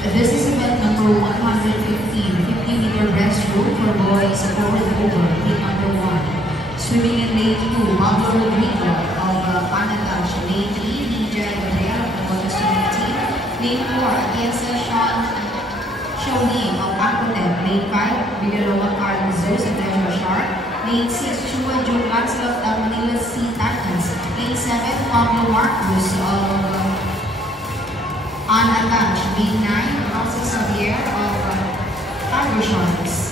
This is event number 115, 50-meter breaststroke for boys forward over, heat number 1. Swimming in lane 2, Pablo Rodrigo of Panatash. Lane 3, DJ Gabriel of the swimming team. Lane 4, Atienza Xiaoning of Aquatech. Lane 5, Bigeloa Carl Zeus of Leisure Shark. Lane 6, Chua June Lancelot of Manila Sea Titans. Lane 7, Pablo Marcos of Anatash. Lane 9, Francis Xavier of Tiger Sharks.